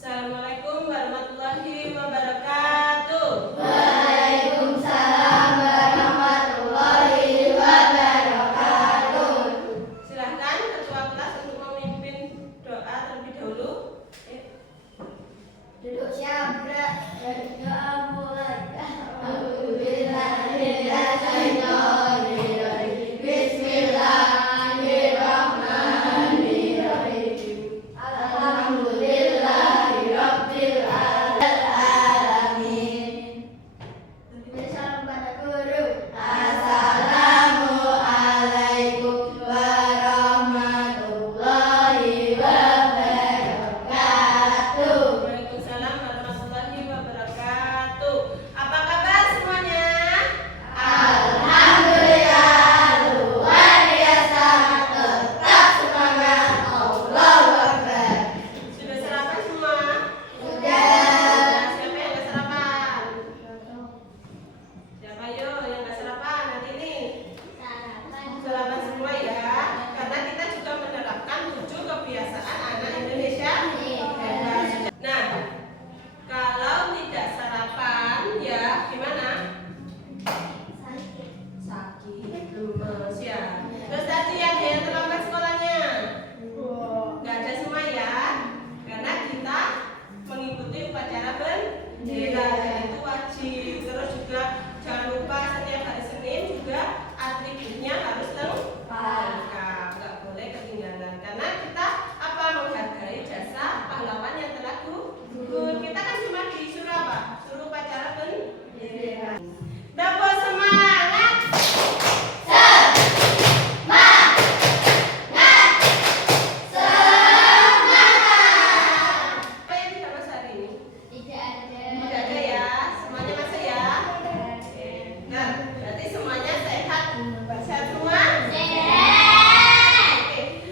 Assalamualaikum warahmatullahi wabarakatuh. Waalaikumsalam warahmatullahi wabarakatuh. Silahkan ketua kelas untuk memimpin doa terlebih dahulu. Duduk siap, doa mulai. Alhamdulillahirrahmanirrahim. Bismillahirrahmanirrahim. Alhamdulillahirabbil alamin. Salam pada guru. Assalamualaikum warahmatullahi wabarakatuh. Waalaikumsalam warahmatullahi wabarakatuh. Apa kabar semuanya? Alhamdulillah, luar biasa, tetap semangat, Allahu Akbar. Sudah sarapan semua? Sudah. Siapa yang nggak sarapan? Siapa yo yang nggak sarapan nanti ini? Sarapan semua ya. Karena kita juga menerapkan 7 kebiasaan anak Indonesia. Nah, kalau tidak sarapan ya gimana? Sakit, lemes ya. Terus tadi ada yang terlambat sekolahnya? Nggak ada semua ya. Karena kita mengikuti upacara bendera dan itu wajib. Terus juga jangan lupa setiap hari Senin juga atributnya harus lengkap. Nggak boleh ketinggalan. Karena kita apa menghargai jasa pahlawan yang telah gugur. Kita kan cuma disuruh apa? Suruh upacara bendera. Dapur semangat. Apa yang tidak masuk hari ini? Tidak ada ya. Semuanya masuk ya. Nah, berarti semuanya sehat. Sehat semua? Oke.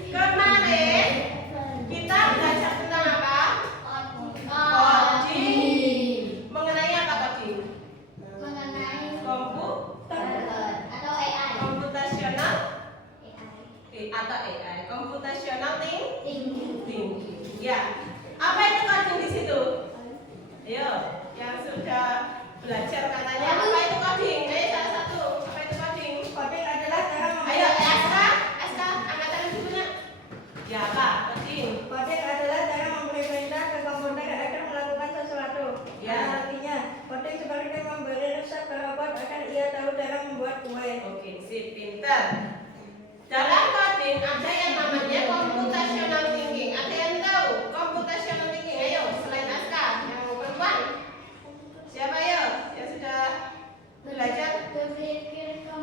Kemarin kita belajar tentang apa? Coding. Mengenai apa coding? Komputasional atau AI. Computational thinking. Ya. Apa itu coding di situ? Ayo, yang sudah belajar katanya apa itu coding? Ayo salah satu. Apa itu coding? Coding adalah cara Ayo, SK, angkat tangan dulunya. Ya apa? Coding. Coding adalah cara memberi perintah ke komputer agar melakukan sesuatu. Ya. Artinya, coding seperti memberi resep ke robot agar ia tahu cara membuat kue. Oke, sip, pintar. Dalam coding ada yang namanya computational thinking. Ada yang tahu computational thinking? Ayo, selain Aska, yang perempuan. Siapa ayo yang sudah belajar?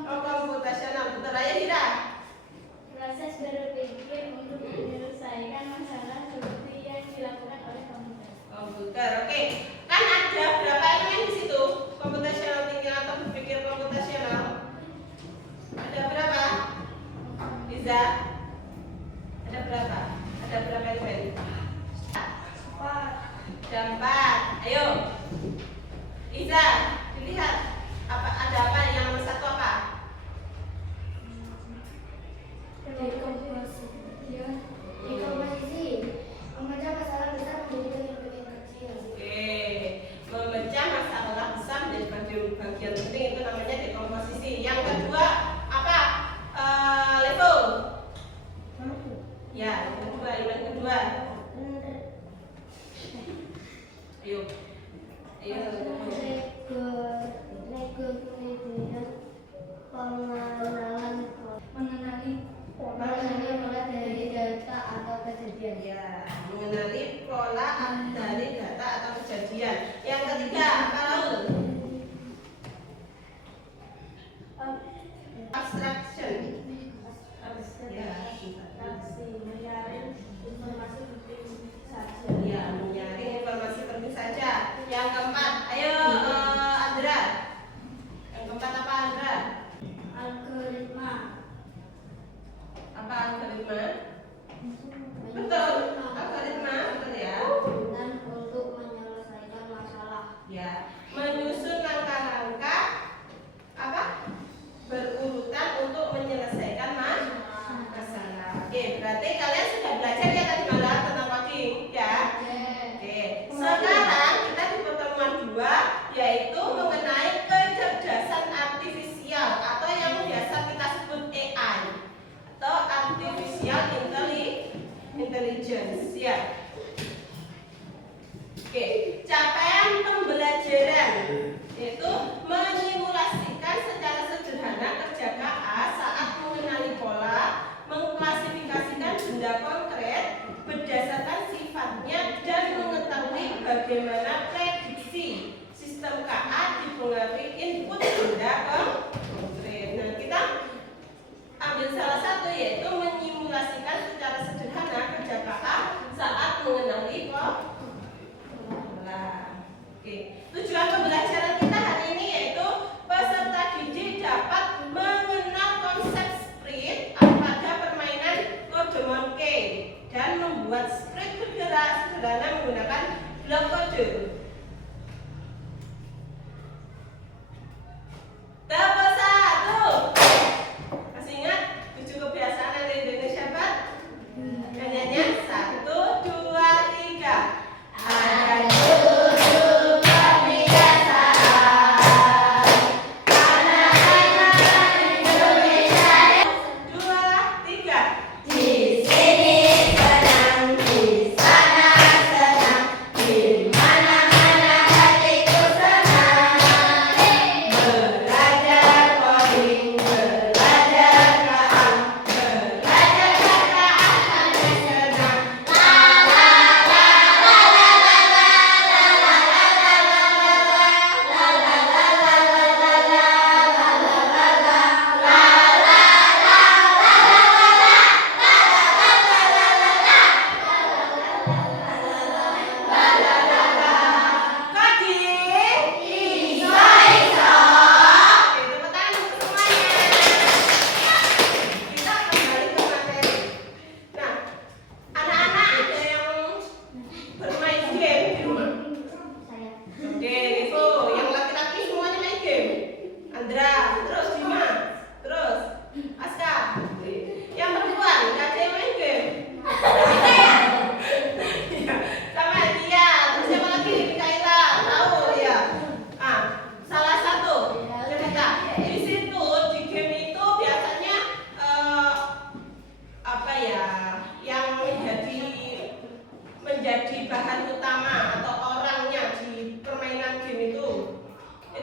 Oh, computational. Betul aja Hira. Proses berpikir untuk menyelesaikan masalah seperti yang dilakukan oleh komputer. Komputer, oke. Kan ada berapa elemen di situ? Computational thinking atau berpikir komputasional? Ada berapa? Liza? Ada berapa? Ada berapa elemen? Ada 4. Ayo. Liza, dilihat. Ada apa? Yang nomor 1 apa? Dekomposisi memecah masalah besar menjadi bagian kecil. Oke. Memecah masalah besar menjadi bagian penting itu namanya dekomposisi. Yang kedua apa? Level. Ya, yang kedua, elemen kedua. Ayo. Ayo. Mengenali pola dari data atau kejadian. Ya, mengenali pola dari data atau kejadian. Yang ketiga, apa Raul? Abstraction. Ya, ya, menyaring informasi penting saja. Yang keempat, ayo Andra. Yang keempat apa Andra? Algoritma. Apa algoritma? Betul, algoritma betul ya. Dan untuk menyelesaikan masalah. Ya, menyusun langkah-langkah apa? Berurutan untuk menyelesaikan masalah. Oke, berarti kalian sudah belajar ya tadi malam tentang coding, ya? Oke. intelligence ya. Oke, capaian pembelajaran yaitu menyimulasikan secara sederhana kerja KA saat mengenali pola, mengklasifikasikan benda konkret berdasarkan sifatnya dan mengetahui bagaimana prediksi sistem KA dipengaruhi input benda konkret. Nah, kita ambil salah satu yaitu menyimulasikan secara sederhana kerja KA saat mengenali pola. Oke, tujuan pembelajaran kita hari ini yaitu peserta didik dapat mengenal konsep sprint pada permainan kode Monkey dan membuat sprint bergerak sederhana menggunakan blok kode. Tepuk satu. Masih ingat 7 kebiasaan dari Indonesia, Pak? Nyanyiannya 1, 2, 3. Ada 7 kebiasaan anak-anak Indonesia. 2, 3. Di sini senang, di sana senang, di mana-mana hatiku senang. Belajar coding, belajar KA, belajar kata akan senang. Coding iso-iso. Oke, tepuk tangan untuk semuanya. Kita kembali ke materi. Nah, anak-anak ada yang bermain game di rumah? Oke, itu yang laki-laki semuanya main game. Andra, terus Bima, terus Aska. Yang perempuan nggak ada yang main game. Iya, sama dia. Terus siapa lagi? Kaila, tahu ya? Ah, salah satu cerita. Di situ di game itu biasanya apa ya? Yang menjadi bahan utama atau orangnya di permainan game itu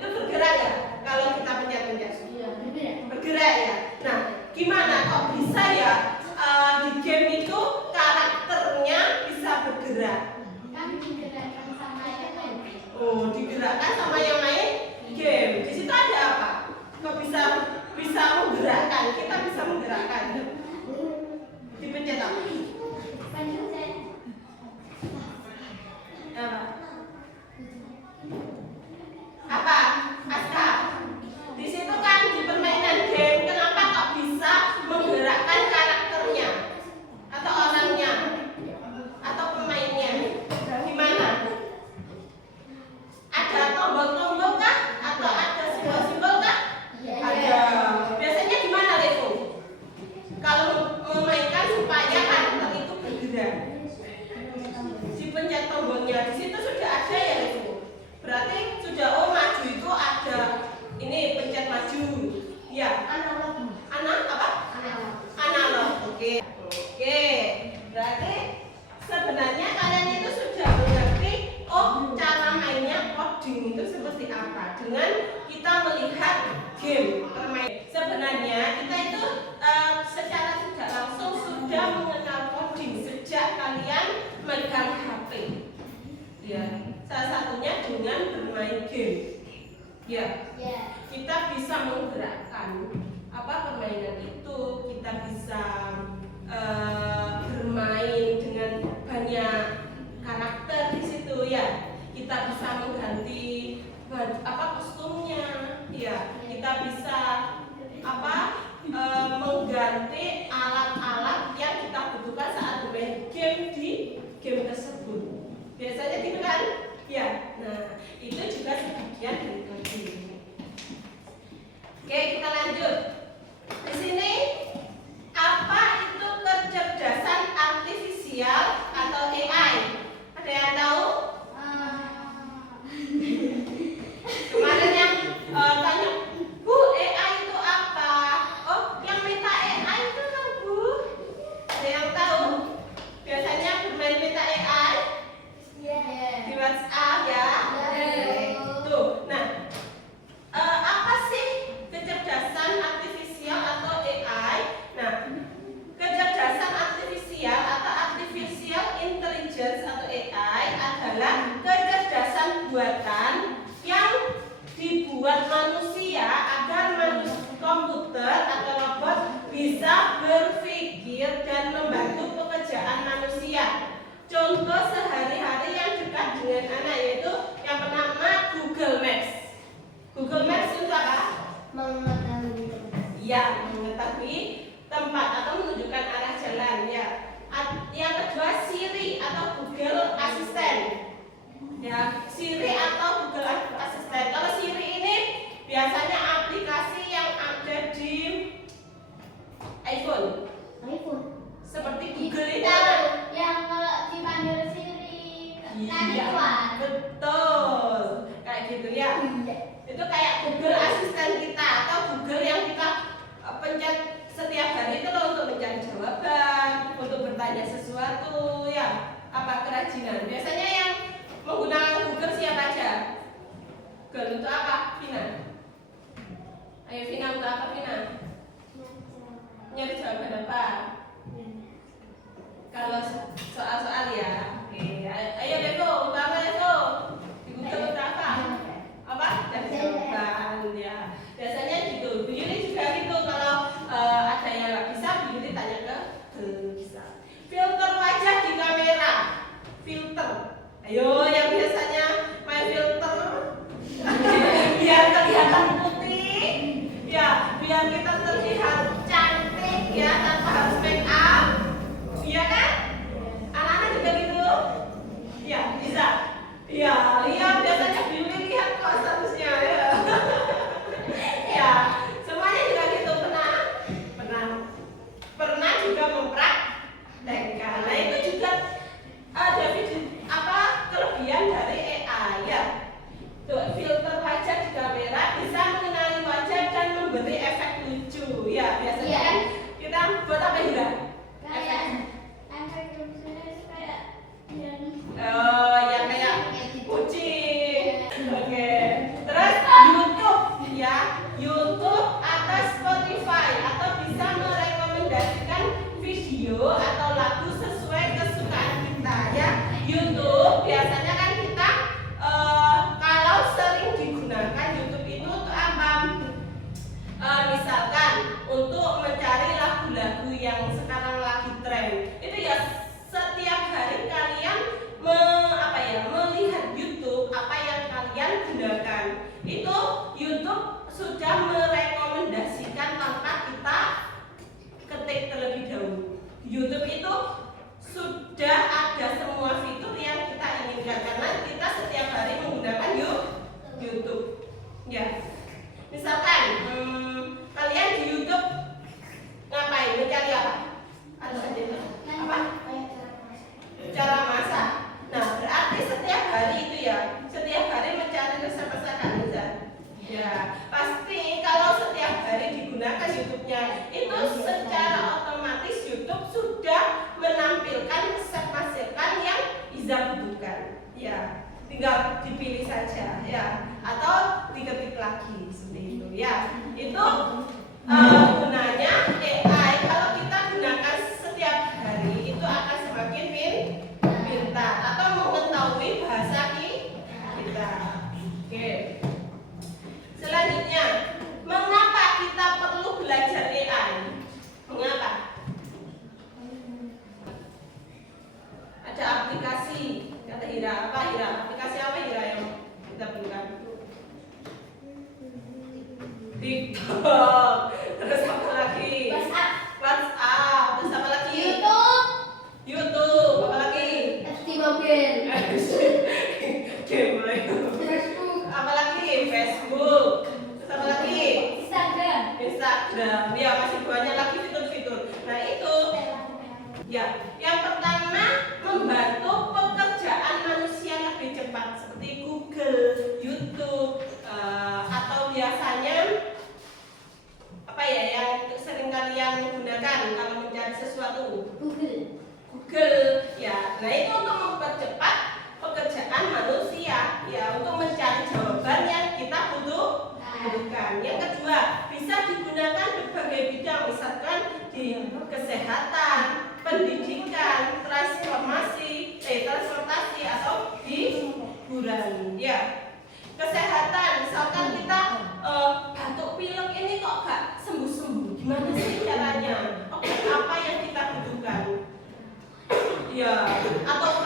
bergerak ya? Kalau kita pencet-pencet bergerak ya. Nah, gimana kok bisa ya di game itu karakternya bisa bergerak? Kan digerakkan sama yang lain. Oh, digerakkan sama yang main game. Di situ ada apa? Kok bisa menggerakkan? Kita bisa menggerakkan. Dipencet apa? Pencet. Apa? Aska. Di situ kan di permainan game, kenapa kok bisa menggerakkan karakternya atau orangnya atau pemainnya? Gimana? Ada tombol-tombol kah? Atau ada simbol-simbol kah? Ada. Biasanya gimana, Levo? Kalau memainkan supaya karakter itu bergerak, dipencet tombolnya. Di situ sudah ada ya, Levo? Berarti sudah maju itu ada ini pencet maju. Ya. Analog. Oke. Berarti sebenarnya kalian itu sudah mengerti cara mainnya coding itu seperti apa dengan kita melihat game permainan. Sebenarnya kita itu secara tidak langsung sudah mengenal coding sejak kalian megang HP. Ya, salah satunya dengan bermain game. Ya, kita bisa menggerakkan permainan itu. Kita bisa bermain dengan banyak karakter di situ ya. Kita bisa mengganti kostumnya. Ya, kita bisa mengganti alat-alat yang kita butuhkan saat bermain game di game tersebut. Biasanya gitu kan? Ya. Nah, itu juga sebagian dari coding. Oke, kita lanjut. Di sini apa contoh sehari-hari yang dekat dengan anak, yaitu yang pertama Google Maps. Google Maps itu apa? Ya, mengetahui tempat atau menunjukkan arah jalan ya. Yang kedua Siri atau Google Assistant. Ya, Siri atau Google Assistant. Kalau Siri ini biasanya aplikasi yang ada di iPhone. Seperti Google itu. Yang kalau dipanggil Siri Iya, betul. Kayak gitu ya. Itu kayak Google Assistant kita atau Google yang kita pencet setiap hari itu loh, untuk mencari jawaban, untuk bertanya sesuatu ya, apa kerajinan. Biasanya yang menggunakan Google siapa aja? Google untuk apa, Vina? Ayo Vina, untuk apa Vina? Nyari jawaban apa? Kalau soal-soal ya. Oke, ayo Levo, untuk apa Levo? Di Google untuk apa? Apa? Cari jawaban ya. Biasanya gitu. Bu Yuli juga gitu, kalau ada yang nggak bisa, Bu Yuli tanya ke bisa. Filter wajah di kamera. Filter. Ayo yang biasanya main filter biar kelihatan putih. Ya, biar kita terlihat cantik ya, tanpa harus make up. Iya kan? Anak-anak juga gitu. Ya, bisa. Ya, lihat biasanya Bu Yuli lihat kok seharusnya ya. Ya, semuanya juga gitu, pernah juga mempraktekkan. Nah, itu juga ada kelebihan dari AI ya. Tuh, filter wajah di kamera bisa mengenali wajah dan memberi efek lucu ya. Biasanya kan kita buat apa Hira? Yang kayak kucing. Oke. Terus YouTube ya, YouTube atau Spotify, atau bisa merekomendasikan video atau lagu sesuai kesukaan kita ya. YouTube biasanya kan kita kalau sering digunakan YouTube itu untuk apa? Misalkan untuk mencari lagu-lagu yang sekarang lagi tren. Itu ya setiap hari kalian melihat YouTube, apa yang kalian gunakan. Itu YouTube sudah merekomendasikan tanpa kita ketik terlebih dahulu. YouTube itu sudah ada semua fitur yang kita inginkan karena kita setiap hari menggunakan YouTube. Ya, misalkan kalian di YouTube ngapain? Mencari apa? Ada aja apa? Cara masak. Nah, berarti setiap hari itu ya, setiap hari mencari resep masakan ya, pasti kalau setiap hari digunakan YouTube-nya, itu secara otomatis YouTube sudah menampilkan resep masakan yang Iza butuhkan. Ya, tinggal dipilih saja ya, atau diketik lagi seperti itu ya. Itu gunanya AI. Kalau kita gunakan setiap hari, itu akan semakin pintar atau mengetahui bahasa kita. Oke. Selanjutnya, mengapa kita perlu belajar AI? Mengapa? Ada aplikasi, kata Hira. Apa Hira? Aplikasi apa Hira yang kita perlukan? TikTok. Terus apa lagi? WhatsApp. Terus apa lagi? YouTube. Apa lagi? Apalagi Facebook, terus apa lagi? Instagram. Ya, masih banyak lagi fitur-fitur. Nah, itu ya, yang pertama membantu pekerjaan manusia lebih cepat seperti Google, YouTube, atau biasanya apa ya yang sering kalian gunakan kalau mencari sesuatu? Google ya. Nah, itu untuk mempercepat pekerjaan manusia ya, untuk mencari jawaban yang kita butuhkan. Yang kedua, bisa digunakan berbagai bidang, misalkan di kesehatan, pendidikan, transportasi atau di hiburan ya. Kesehatan, misalkan kita batuk pilek ini kok gak sembuh-sembuh, gimana sih caranya? Obat apa yang kita butuhkan? Ya, atau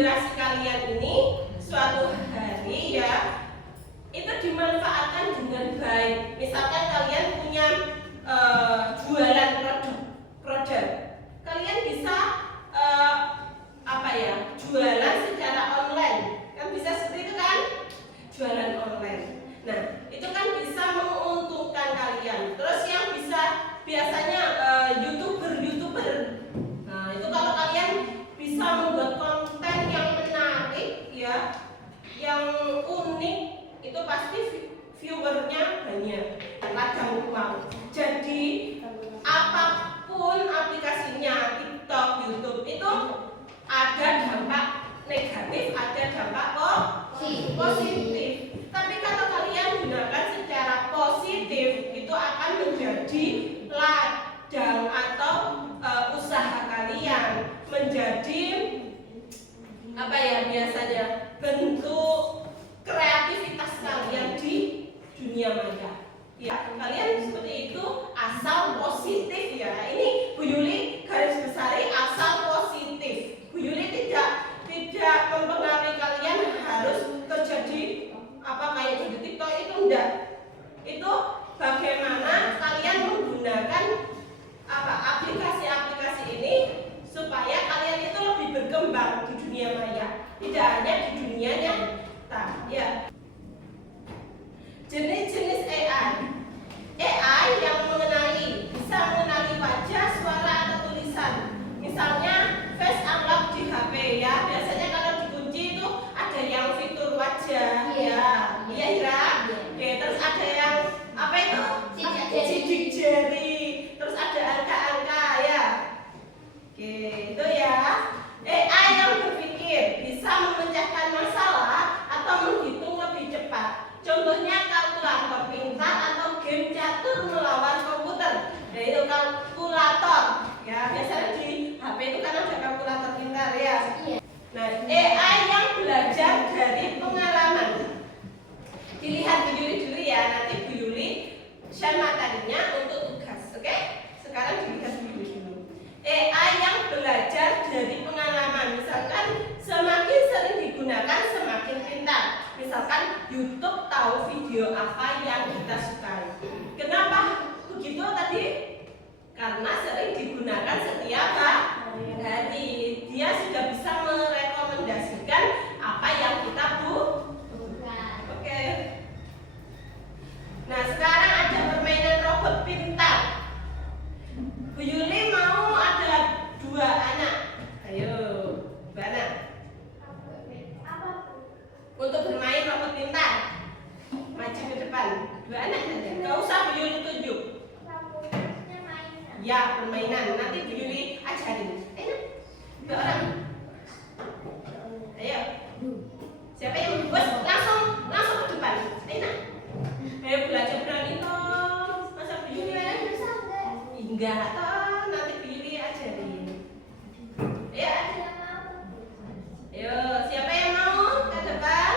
generasi kalian ini suatu hari ya itu dimanfaatkan dengan baik. Misalkan kalian punya jualan produk, kalian bisa jualan secara online, kan bisa seperti itu kan, jualan online. Nah itu kan bisa menguntungkan kalian. Terus yang bisa biasanya youtuber. Nah itu kalau kalian bisa membuat konten yang menarik ya, yang unik, itu pasti viewernya banyak, ladang uang. Jadi apapun aplikasinya, TikTok, YouTube, itu ada dampak negatif, ada dampak positif. Tapi kalau kalian gunakan secara positif, itu akan menjadi ladang atau usaha kalian, menjadi biasanya bentuk kreativitas kalian di dunia maya. Ya, kalian seperti itu asal positif ya. Ini Bu Yuli garis besari asal positif. Bu Yuli tidak mempengaruhi kalian harus terjadi kayak di TikTok, itu enggak. Itu bagaimana kalian menggunakan aplikasi-aplikasi ini supaya kalian itu lebih berkembang di dunia maya, tidak hanya di dunia nyata ya. Jenis-jenis AI yang bisa mengenali wajah, suara, atau tulisan. Misalnya face unlock di HP ya. Biasanya kalau dikunci itu ada yang fitur wajah ya. Iya Ira. Oke, terus ada yang sidik jari. Terus ada angka-angka ya. Oke, itu ya. AI yang berpikir, bisa memecahkan masalah atau menghitung lebih cepat. Contohnya kalkulator pintar atau game catur melawan komputer, yaitu kalkulator. Ya, biasanya di HP itu kan ada kalkulator pintar ya. Nah, AI yang belajar dari pengalaman. Dilihat Bu Yuli dulu ya, nanti Bu Yuli share materinya untuk tugas, oke? Sekarang dilihat Bu Yuli dulu. AI yang belajar dari pengalaman, misalkan semakin sering digunakan semakin pintar. Misalkan YouTube tahu video apa yang kita sukai. Kenapa begitu tadi? Karena sering digunakan setiap hari. Dia sudah bisa merekomendasikan apa yang kita butuhkan. Oke. Nah sekarang ada permainan robot pintar. Bu Yuli mau ada 2 anak. Ayo, 2 anak. Untuk bermain robot pintar, maju ke depan. 2 anak saja. Gak usah Bu Yuli tunjuk. Ya, permainan. Nanti Bu Yuli ajarin. Ayo, 2 orang. Ayo. Siapa yang membuat? Langsung ke depan. Ayo belajar berani toh. Masa Bu Yuli? Enggak toh. Nanti Bu Yuli ajarin. Ayo. Ayo, siapa yang mau ke depan?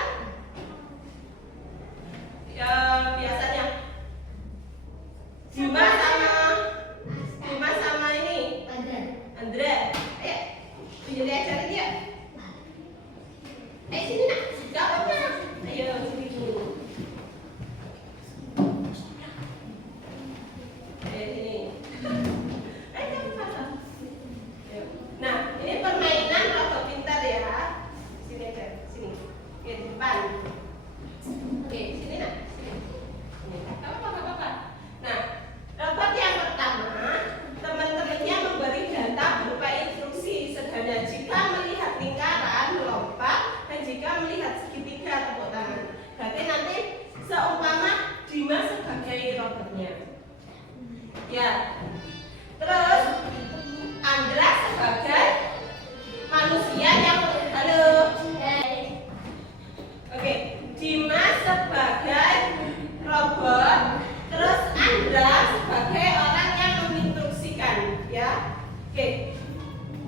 Ya, biasanya Dimas sama ini Andra. Ayo, Bu Yuli ajarin ya. Ayo sini nak, gak apa-apa. Ayo sini dulu. Ayo sini. Ayo apa-apa. Nah, ini permainan robot pintar ya. Sini aja, sini. Oke, di depan. Oke, sini nak. Sini. Apa-apa. Nah, robot yang pertama, teman-temannya memberi data berupa instruksi. Sederhana, jika melihat lingkaran melompat dan jika melihat segitiga tepuk tangan. Berarti nanti seumpama Dimas sebagai robotnya. Ya. Terus Andra sebagai manusia yang halo. Oke, Dimas sebagai robot, terus Andra sebagai orang yang menginstruksikan, ya. Oke.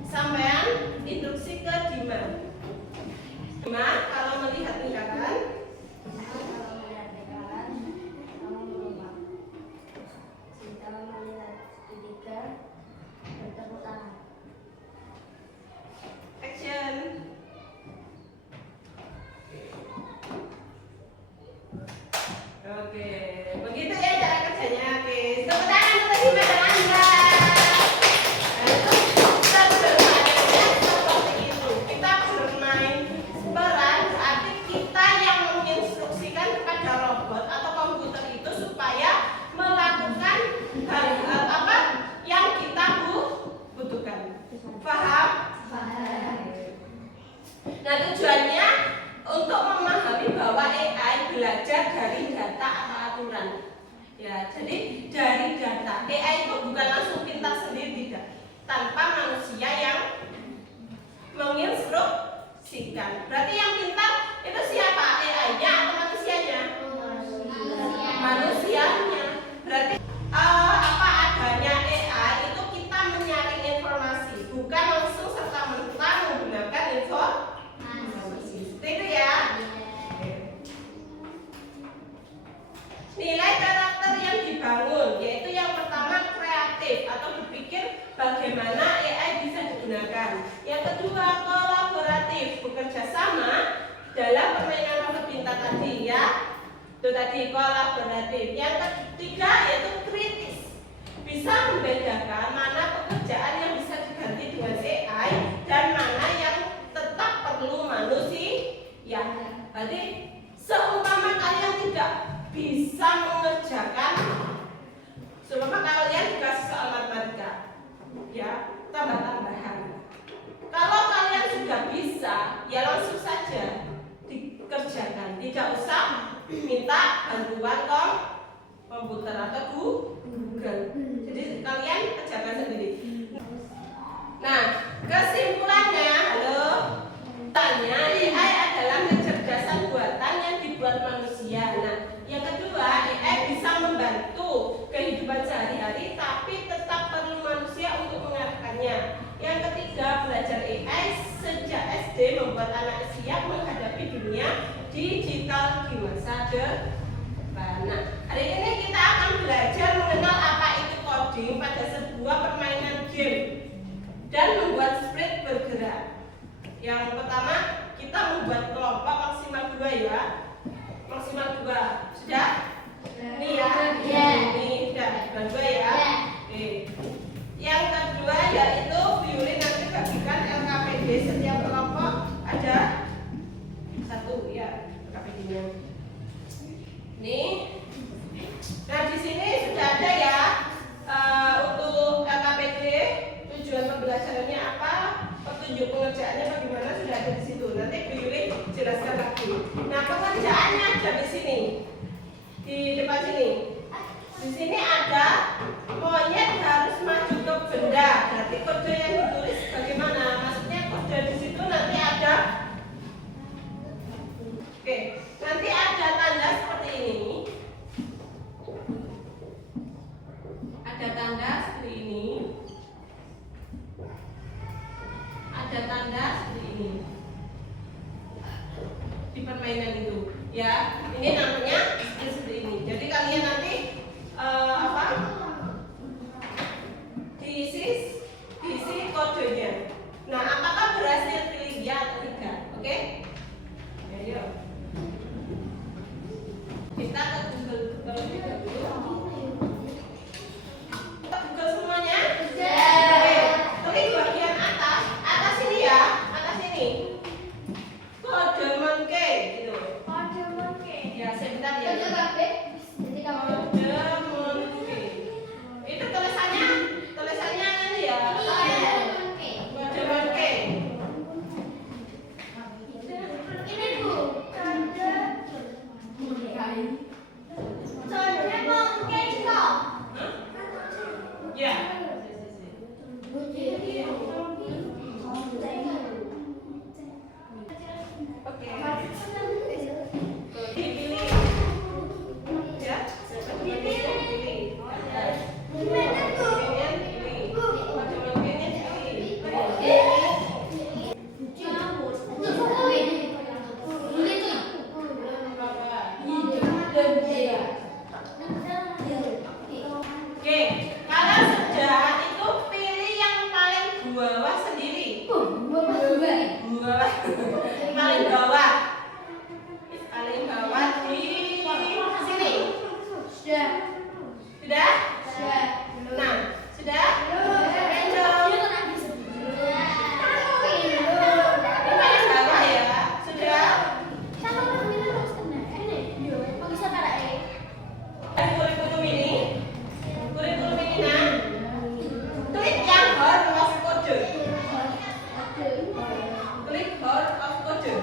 Sampean instruksi ke Dimas. Dimas kalau melihat lingkaran, kamu melompat. Jika melihat Nah, tujuannya untuk memahami bahwa AI belajar dari data atau aturan. Ya, jadi dari data. AI itu bukan langsung pintar sendiri, tidak. Tanpa manusia yang menginstruksikan. Berarti yang pintar itu siapa? AI-nya atau manusianya? Manusianya. Berarti apa adanya AI itu kita menyaring informasi, bukan langsung serta-merta menggunakan informasi. Seperti itu ya. Nilai karakter yang dibangun yaitu yang pertama kreatif atau berpikir bagaimana AI bisa digunakan. Yang kedua kolaboratif, bekerja sama dalam permainan robot pintar tadi ya. Itu tadi kolaboratif. Yang ketiga yaitu kritis, bisa membedakan mana pekerjaan yang bisa diganti dengan AI dan mana yang tetap perlu manusia. Ya, berarti seumpama kalian tidak bisa mengerjakan, seumpama kalian dikasih soal matematika, ya tambah-tambahan. Kalau kalian sudah bisa, ya langsung saja dikerjakan, tidak usah minta bantuan komputer atau Google. Jadi kalian kerjakan sendiri. Nah, kesimpulannya, halo, tanya AI adalah kecerdasan buatan yang dibuat manusia. Nah, yang kedua, AI bisa membantu kehidupan sehari-hari, tapi tetap perlu manusia untuk mengarahkannya. Yang ketiga, belajar AI sejak SD membuat anak siap menghadapi dunia digital di masa depan. Nah, hari ini kita akan belajar mengenal apa itu coding pada sebuah permainan game dan membuat sprite bergerak. Yang pertama, kita membuat kelompok maksimal 2 ya. Maksimal 2. Sudah? Ini ya. Ini sudah. Bukan 2 ya. Oke. Yang kedua yaitu violin, nanti bagikan LKPD setiap kelompok ada 1 ya LKPD-nya. Nih. Nah, di sini sudah ada ya untuk LKPD, tujuan pembelajarannya apa, petunjuk pengerjaannya bagaimana, sudah ada di situ. Nanti violin jelaskan lagi. Nah, pengerjaannya ada di sini. Di depan sini. Di sini ada monyet harus maju ke benda. Berarti kode yang ditulis bagaimana? Maksudnya kode di situ nanti ada. Oke, nanti ada tanda seperti ini. Ada tanda seperti ini. Ada tanda seperti ini. Di permainan itu, ya. Ini namanya seperti ini. Jadi kalian nanti diisi kodenya. Nah, apakah berhasil pilih ya atau tidak? Oke? Ayo. Kita ke Google terlebih dahulu. Google semuanya? Oke. Klik bagian atas ini ya, atas ini. Kode monkey gitu. Ya, sebentar ya. Itu tulisannya ini ya. Kode monkey. Ya. Oke. Dipilih. Ya. Dipilih. Oke, kalau sudah itu pilih yang paling bawah sendiri. Bawah. Paling bawah. Paling bawah di sini. Sudah? Nah, sudah? Random. Ini paling bawah ya. Sudah? Kurikulum ini. Kurikulum ini nah. Klik yang hard of code. Klik hard of code.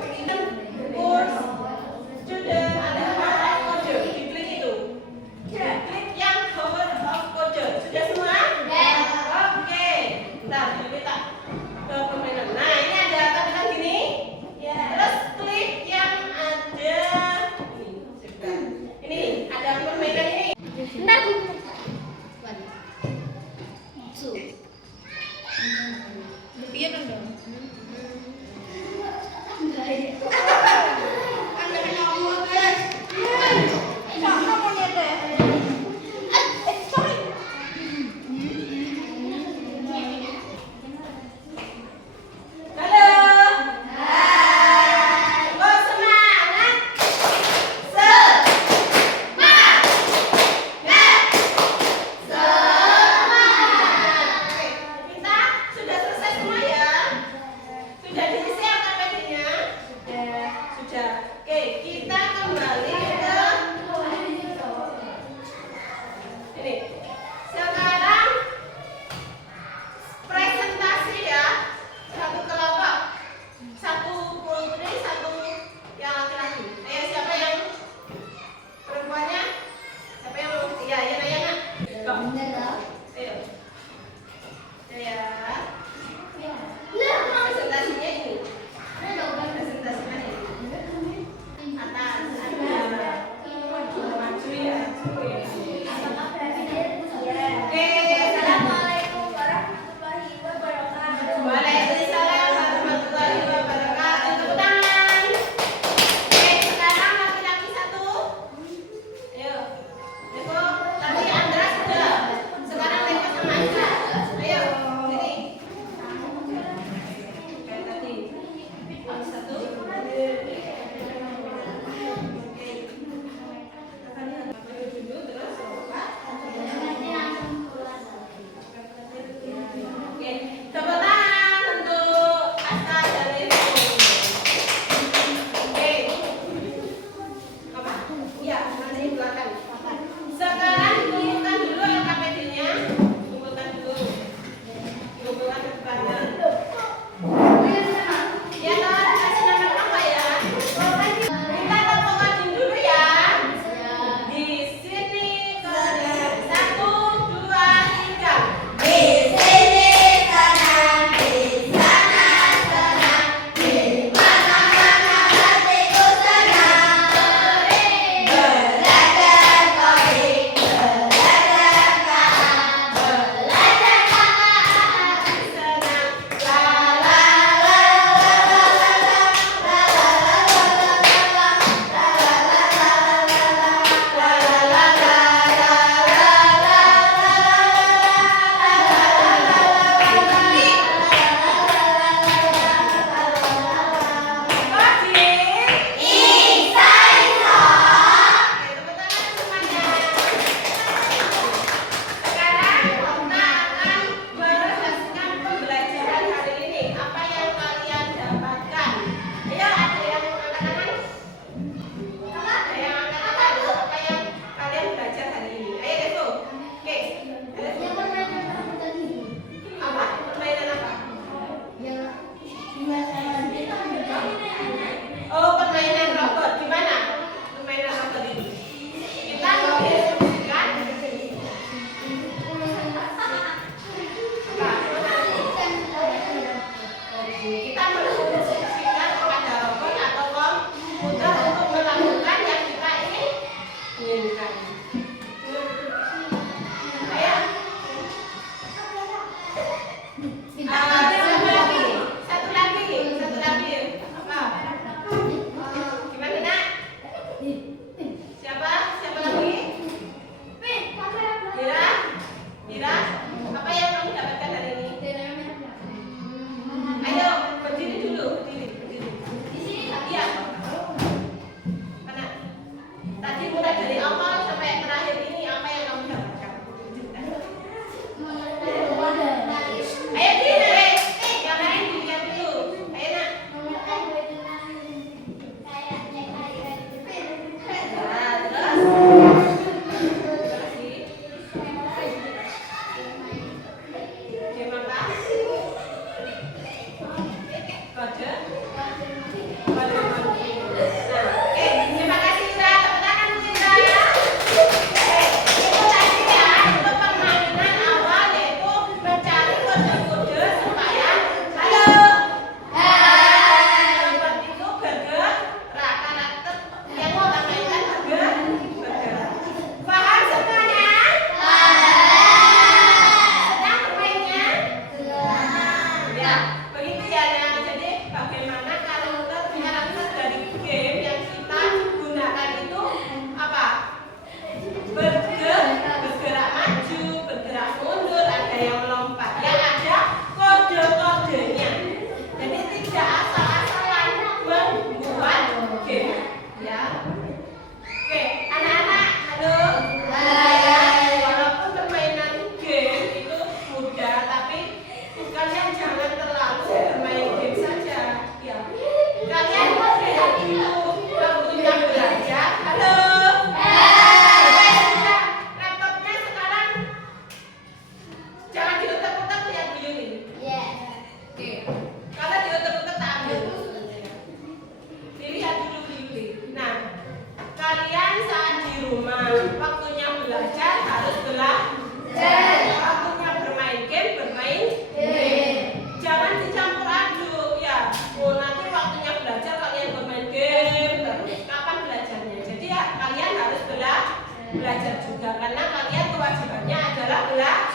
belajar juga karena kalian kewajibannya adalah belajar.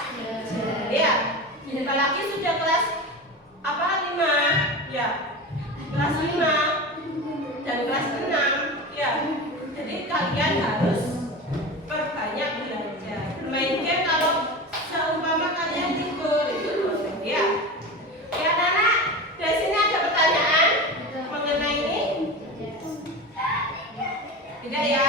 Ya, apalagi sudah kelas apa 5 ya, kelas 5 dan kelas 6 ya. Jadi kalian harus perbanyak belajar. Bermain game kalau seumpama kalian tidur itu boleh ya. Ya anak, dari sini ada pertanyaan mengenai ini? Tidak ya?